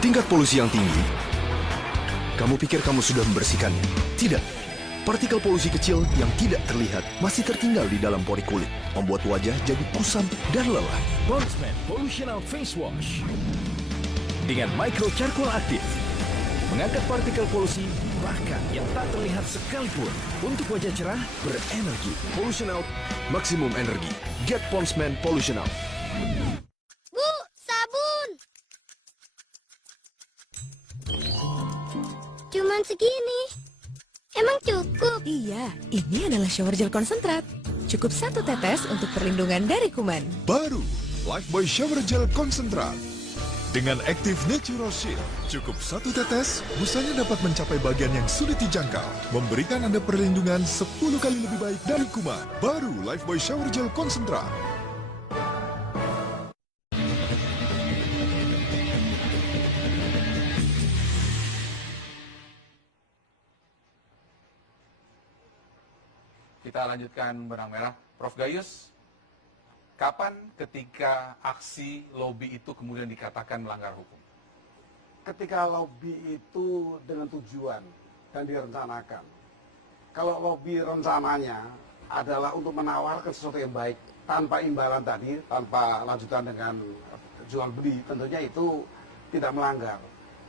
Tingkat polusi yang tinggi. Kamu pikir kamu sudah membersihkannya? Tidak. Partikel polusi kecil yang tidak terlihat masih tertinggal di dalam pori kulit, membuat wajah jadi kusam dan lelah. Bondsman Pollutional Face Wash dengan micro charcoal aktif mengangkat partikel polusi bahkan yang tak terlihat sekalipun untuk wajah cerah berenergi. Pollution Out, maksimum energi. Get Bondsman Pollution Out. Bu, sabun. Cuman segini. Emang cukup? Iya, ini adalah shower gel konsentrat. Cukup 1 tetes untuk perlindungan dari kuman. Baru, Lifebuoy Shower Gel Konsentrat. Dengan Active Natural Shield, cukup 1 tetes, busanya dapat mencapai bagian yang sulit dijangkau, memberikan Anda perlindungan 10 kali lebih baik dari kuman. Baru, Lifebuoy Shower Gel Konsentrat. Kita lanjutkan benang merah. Prof. Gayus, kapan ketika aksi lobby itu kemudian dikatakan melanggar hukum? Ketika lobby itu dengan tujuan dan direncanakan. Kalau lobby rencananya adalah untuk menawarkan sesuatu yang baik tanpa imbalan tadi, tanpa lanjutan dengan jual beli, tentunya itu tidak melanggar.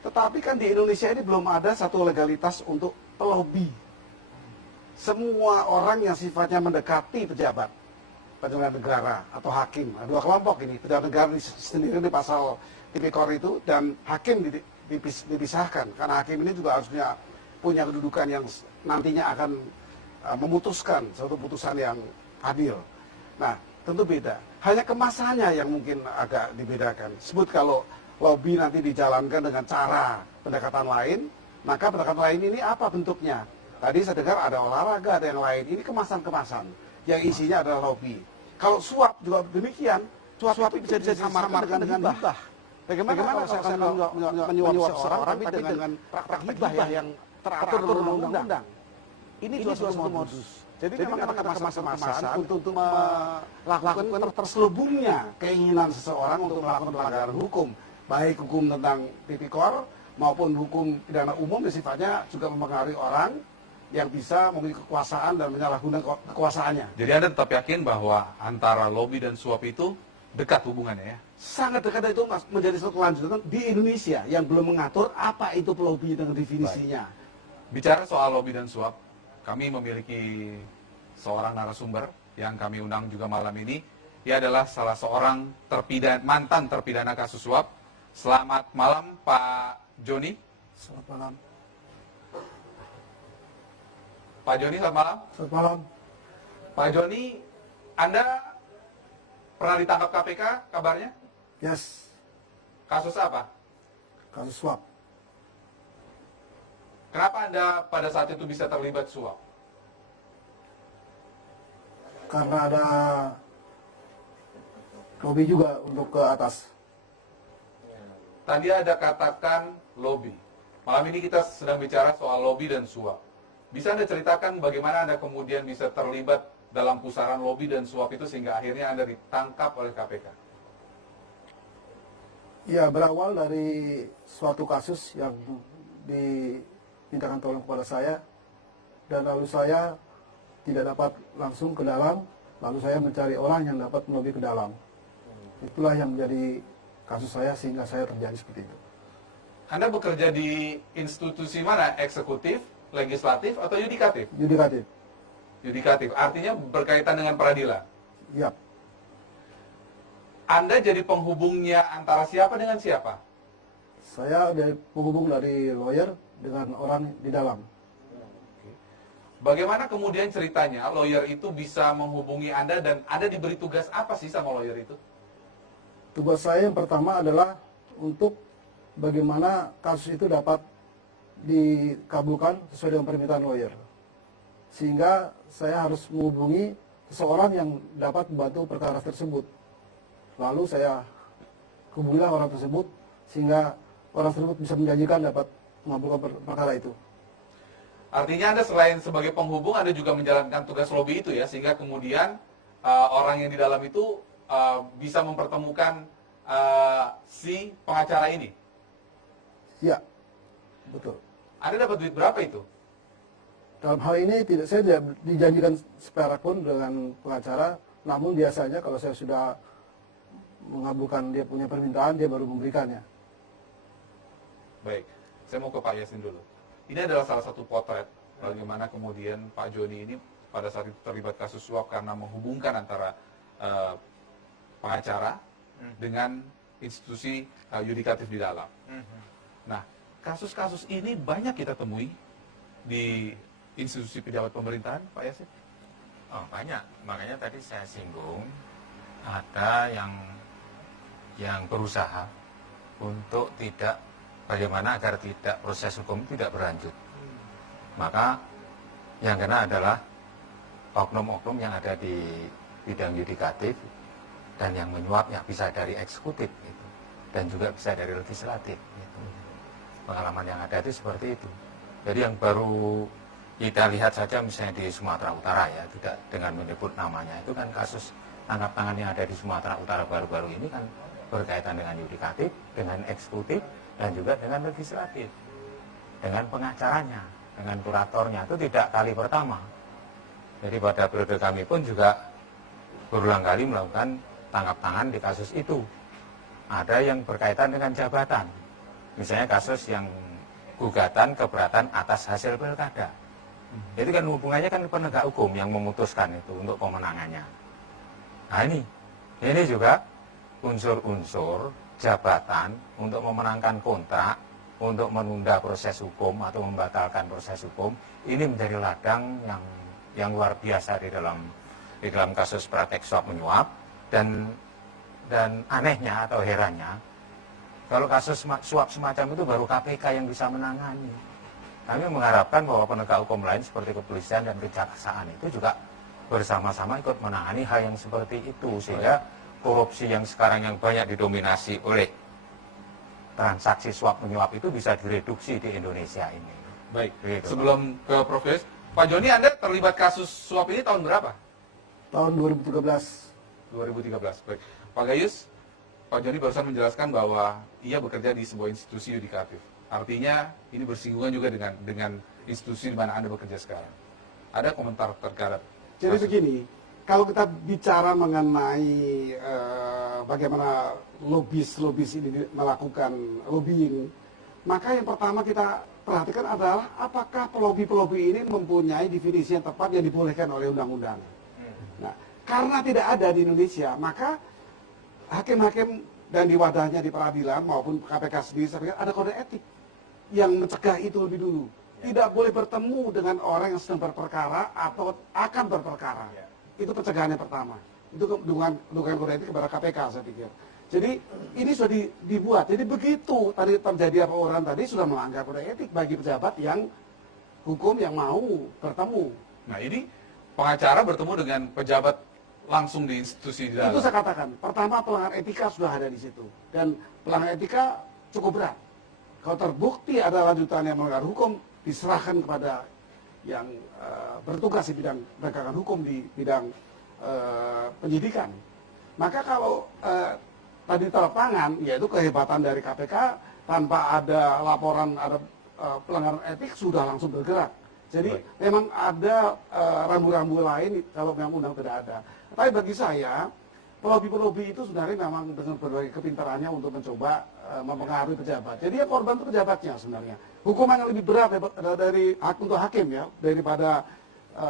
Tetapi kan di Indonesia ini belum ada satu legalitas untuk pelobby. Semua orang yang sifatnya mendekati pejabat negara atau hakim, dua kelompok ini, pejabat negara sendiri di pasal Tipikor itu, dan hakim dipisahkan, karena hakim ini juga harusnya punya kedudukan yang nantinya akan memutuskan suatu putusan yang adil. Nah, tentu beda. Hanya kemasannya yang mungkin agak dibedakan. Sebut kalau lobby nanti dijalankan dengan cara pendekatan lain, maka pendekatan lain ini apa bentuknya? Tadi saya dengar ada olahraga, ada yang lain. Ini kemasan-kemasan yang isinya adalah lobby. Kalau suap juga demikian, suap itu bisa disamakan dengan hibah. Bagaimana kalau saya menyuap seseorang tapi dengan praktek hibah yang teratur dalam undang-undang? Ini juga suatu modus. Jadi memang ada kemasan-kemasan untuk melakukan terselubungnya keinginan seseorang untuk melakukan pelanggaran hukum. Baik hukum tentang tipikor maupun hukum pidana umum yang sifatnya juga mempengaruhi orang yang bisa memiliki kekuasaan dan menyalahgunakan kekuasaannya. Jadi Anda tetap yakin bahwa antara lobby dan suap itu dekat hubungannya ya? Sangat dekat, itu menjadi suatu kelanjutan di Indonesia yang belum mengatur apa itu lobby dengan definisinya. Baik. Bicara soal lobby dan suap, kami memiliki seorang narasumber yang kami undang juga malam ini. Ia adalah salah seorang mantan terpidana kasus suap. Selamat malam Pak Joni. Selamat malam. Pak Joni, selamat malam. Selamat malam. Pak Joni, Anda pernah ditangkap KPK kabarnya? Yes, Kasus apa? kasus suap. Kenapa Anda pada saat itu bisa terlibat suap? Karena ada lobby juga untuk ke atas. Tadi ada katakan lobby. Malam ini kita sedang bicara soal lobby dan suap. Bisa Anda ceritakan bagaimana Anda kemudian bisa terlibat dalam pusaran lobby dan suap itu sehingga akhirnya Anda ditangkap oleh KPK? Ya, berawal dari suatu kasus yang dimintakan tolong kepada saya, dan lalu saya tidak dapat langsung ke dalam, lalu saya mencari orang yang dapat melobi ke dalam. Itulah yang menjadi kasus saya sehingga saya terjadi seperti itu. Anda bekerja di institusi mana? Eksekutif, legislatif, atau yudikatif? Yudikatif. Yudikatif, artinya berkaitan dengan peradilan? Iya. Anda jadi penghubungnya antara siapa dengan siapa? Saya dari penghubung dari lawyer dengan orang di dalam. Bagaimana kemudian ceritanya lawyer itu bisa menghubungi Anda dan Anda diberi tugas apa sih sama lawyer itu? Tugas saya yang pertama adalah untuk bagaimana kasus itu dapat dikabulkan sesuai dengan permintaan lawyer. Sehingga saya harus menghubungi seseorang yang dapat membantu perkara tersebut. Lalu saya hubungilah orang tersebut sehingga orang tersebut bisa menjanjikan dapat mengabulkan perkara itu. Artinya Anda selain sebagai penghubung, Anda juga menjalankan tugas lobby itu ya, sehingga kemudian orang yang di dalam itu bisa mempertemukan si pengacara ini. Ya, betul. Anda dapat duit berapa itu? Dalam hal ini saya tidak dijanjikan seperak pun dengan pengacara, namun biasanya kalau saya sudah mengabulkan dia punya permintaan, dia baru memberikannya. Baik, saya mau ke Pak Yasin dulu. Ini adalah salah satu potret bagaimana kemudian Pak Joni ini pada saat itu terlibat kasus suap karena menghubungkan antara pengacara dengan institusi yudikatif di dalam. Nah, kasus-kasus ini banyak kita temui di institusi pejabat pemerintahan, Pak Yasin? Oh, banyak. Makanya tadi saya singgung ada yang berusaha untuk tidak bagaimana agar tidak proses hukum tidak berlanjut. Maka yang kena adalah oknum-oknum yang ada di bidang yudikatif dan yang menyuap ya bisa dari eksekutif gitu, dan juga bisa dari legislatif gitu. Pengalaman yang ada itu seperti itu. Jadi yang baru kita lihat saja misalnya di Sumatera Utara ya, tidak dengan menyebut namanya, itu kan kasus tangkap tangan yang ada di Sumatera Utara baru-baru ini kan berkaitan dengan yudikatif, dengan eksekutif, dan juga dengan legislatif, dengan pengacaranya, dengan kuratornya. Itu tidak kali pertama. Jadi pada periode kami pun juga berulang kali melakukan tangkap tangan di kasus itu. Ada yang berkaitan dengan jabatan, misalnya kasus yang gugatan keberatan atas hasil pilkada. Itu kan hubungannya kan penegak hukum yang memutuskan itu untuk pemenangannya. Nah ini juga unsur-unsur jabatan untuk memenangkan kontrak, untuk menunda proses hukum atau membatalkan proses hukum, ini menjadi ladang yang luar biasa di dalam kasus praktek suap menyuap. Dan anehnya atau herannya, kalau kasus suap semacam itu baru KPK yang bisa menangani. Kami mengharapkan bahwa penegak hukum lain seperti kepolisian dan kejaksaan itu juga bersama-sama ikut menangani hal yang seperti itu, sehingga korupsi yang sekarang yang banyak didominasi oleh transaksi suap menyuap itu bisa direduksi di Indonesia ini. Baik, gitu. Sebelum ke Prof. Gayus, Pak Joni, Anda terlibat kasus suap ini tahun berapa? Tahun 2013. 2013. Baik. Pak Gayus, Pak Joni barusan menjelaskan bahwa ia bekerja di sebuah institusi yudikatif. Artinya ini bersinggungan juga dengan institusi di mana Anda bekerja sekarang. Ada komentar terkait? Jadi begini, kalau kita bicara mengenai bagaimana lobis ini melakukan lobbying, maka yang pertama kita perhatikan adalah apakah pelobi-pelobi ini mempunyai definisi yang tepat yang dibolehkan oleh undang-undang. Nah, karena tidak ada di Indonesia, maka hakim-hakim dan di wadahnya di peradilan maupun KPK sendiri, saya pikir ada kode etik yang mencegah itu lebih dulu. Tidak boleh bertemu dengan orang yang sedang berperkara atau akan berperkara. Itu pencegahan yang pertama. Itu dukungan kode etik kepada KPK, saya pikir. Jadi ini sudah dibuat. Jadi begitu tadi terjadi apa orang tadi sudah melanggar kode etik bagi pejabat yang hukum yang mau bertemu. Nah ini pengacara bertemu dengan pejabat langsung di institusi di dalam. Itu saya katakan. Pertama pelanggaran etika sudah ada di situ. Dan pelanggaran etika cukup berat. Kalau terbukti ada lanjutan yang melanggar hukum, diserahkan kepada yang bertugas di bidang penegakan hukum di bidang penyidikan. Maka kalau tadi tanda tangan, yaitu kehebatan dari KPK, tanpa ada laporan ada pelanggaran etik sudah langsung bergerak. Jadi memang ada rambu-rambu lain kalau memang undang tidak ada. Tapi bagi saya, pelobi-pelobi itu sebenarnya memang dengan berbagai kepintarannya untuk mencoba mempengaruhi pejabat. Jadi yang korban itu pejabatnya sebenarnya. Hukuman yang lebih berat dari untuk hakim ya, daripada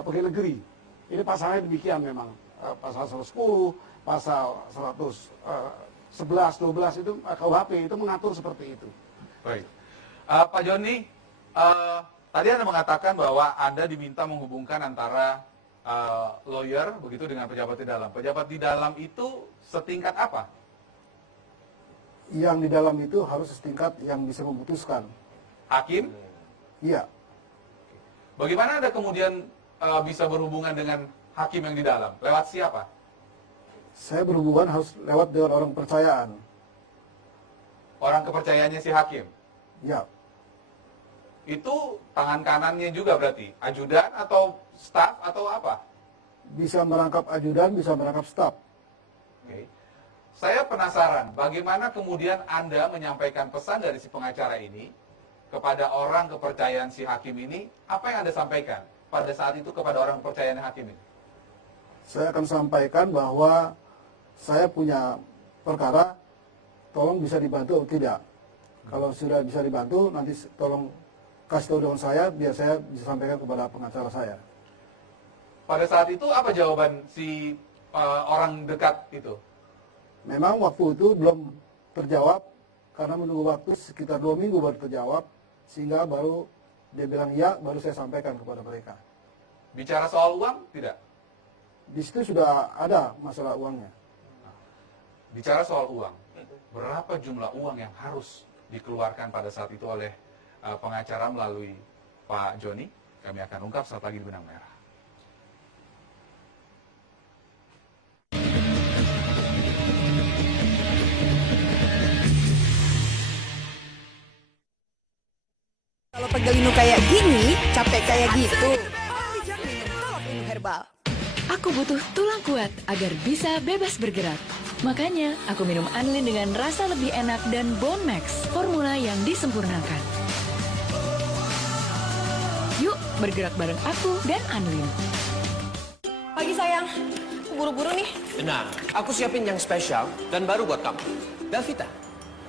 pegawai negeri. Ini pasalnya demikian memang. Pasal 110, pasal 111, 12 itu KUHP itu mengatur seperti itu. Baik. Pak Joni, tadi Anda mengatakan bahwa Anda diminta menghubungkan antara lawyer begitu dengan pejabat di dalam. Pejabat di dalam itu setingkat apa? Yang di dalam itu harus setingkat yang bisa memutuskan. Hakim? Iya. Bagaimana Anda kemudian bisa berhubungan dengan hakim yang di dalam? Lewat siapa? Saya berhubungan harus lewat dengan orang kepercayaan. Orang kepercayaannya si hakim? Ya. Itu tangan kanannya juga berarti? Ajudan atau staf atau apa? Bisa merangkap ajudan, bisa merangkap staf. Oke. Saya penasaran bagaimana kemudian Anda menyampaikan pesan dari si pengacara ini kepada orang kepercayaan si hakim ini. Apa yang Anda sampaikan pada saat itu kepada orang kepercayaan hakim ini? Saya akan sampaikan bahwa saya punya perkara, tolong bisa dibantu atau tidak. Kalau sudah bisa dibantu, nanti tolong kasih tahu dengan saya, biar saya bisa sampaikan kepada pengacara saya. Pada saat itu apa jawaban si orang dekat itu? Memang waktu itu belum terjawab, karena menunggu waktu sekitar 2 minggu baru terjawab, sehingga baru dia bilang iya, baru saya sampaikan kepada mereka. Bicara soal uang, tidak? Di situ sudah ada masalah uangnya. Bicara soal uang, berapa jumlah uang yang harus dikeluarkan pada saat itu oleh pengacara melalui Pak Joni? Kami akan ungkap saat lagi di Benang Merah. Kalau pegelinu kayak gini, capek kayak gitu. Bijak minum tolak minum herbal. Aku butuh tulang kuat agar bisa bebas bergerak. Makanya, aku minum Anlin dengan rasa lebih enak dan Bone Max, formula yang disempurnakan. Yuk, bergerak bareng aku dan Anlin. Pagi sayang, buru-buru nih. Nah, aku siapin yang spesial dan baru buat kamu. Belvita.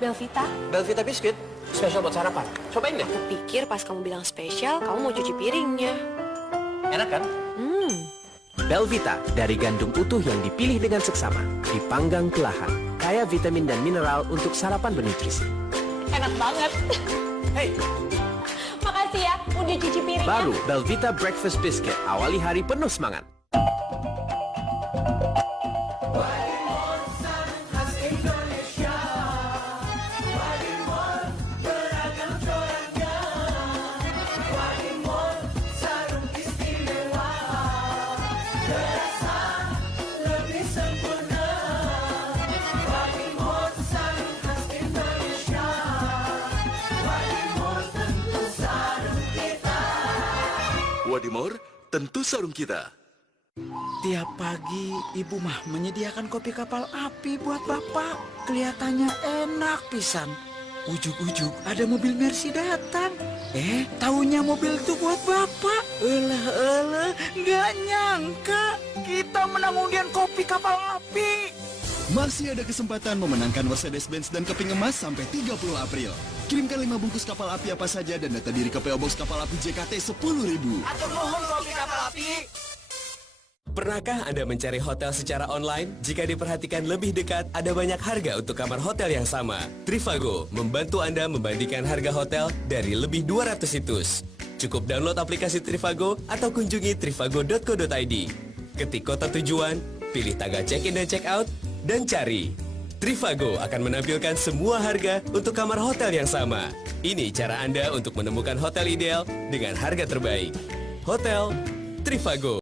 Belvita? Belvita biskuit, spesial buat sarapan. Cobain deh. Aku pikir pas kamu bilang spesial, kamu mau cuci piringnya. Enak kan? Belvita dari gandum utuh yang dipilih dengan seksama, dipanggang perlahan, kaya vitamin dan mineral untuk sarapan bernutrisi. Enak banget. Hey, Makasih ya, udah cuci piringnya. baru Belvita Breakfast Biscuit, awali hari penuh semangat. Wadimor, tentu sarung kita. Tiap pagi ibu mah menyediakan kopi kapal api buat bapak. Kelihatannya enak pisan. Ujuk-ujuk ada mobil Mercy datang. Taunya mobil itu buat bapak. Nggak nyangka kita menang undian kopi kapal api. Masih ada kesempatan memenangkan Mercedes-Benz dan keping emas sampai 30 April. Kirimkan 5 bungkus kapal api apa saja dan data diri ke PO Box Kapal Api JKT 10.000. Atau mohon kopi kapal api. Pernahkah Anda mencari hotel secara online? Jika diperhatikan lebih dekat, ada banyak harga untuk kamar hotel yang sama. Trivago membantu Anda membandingkan harga hotel dari lebih 200 situs. Cukup download aplikasi Trivago atau kunjungi trivago.co.id. Ketik kota tujuan, pilih tanggal check-in dan check-out, dan cari. Trivago akan menampilkan semua harga untuk kamar hotel yang sama. Ini cara Anda untuk menemukan hotel ideal dengan harga terbaik. Hotel Trivago.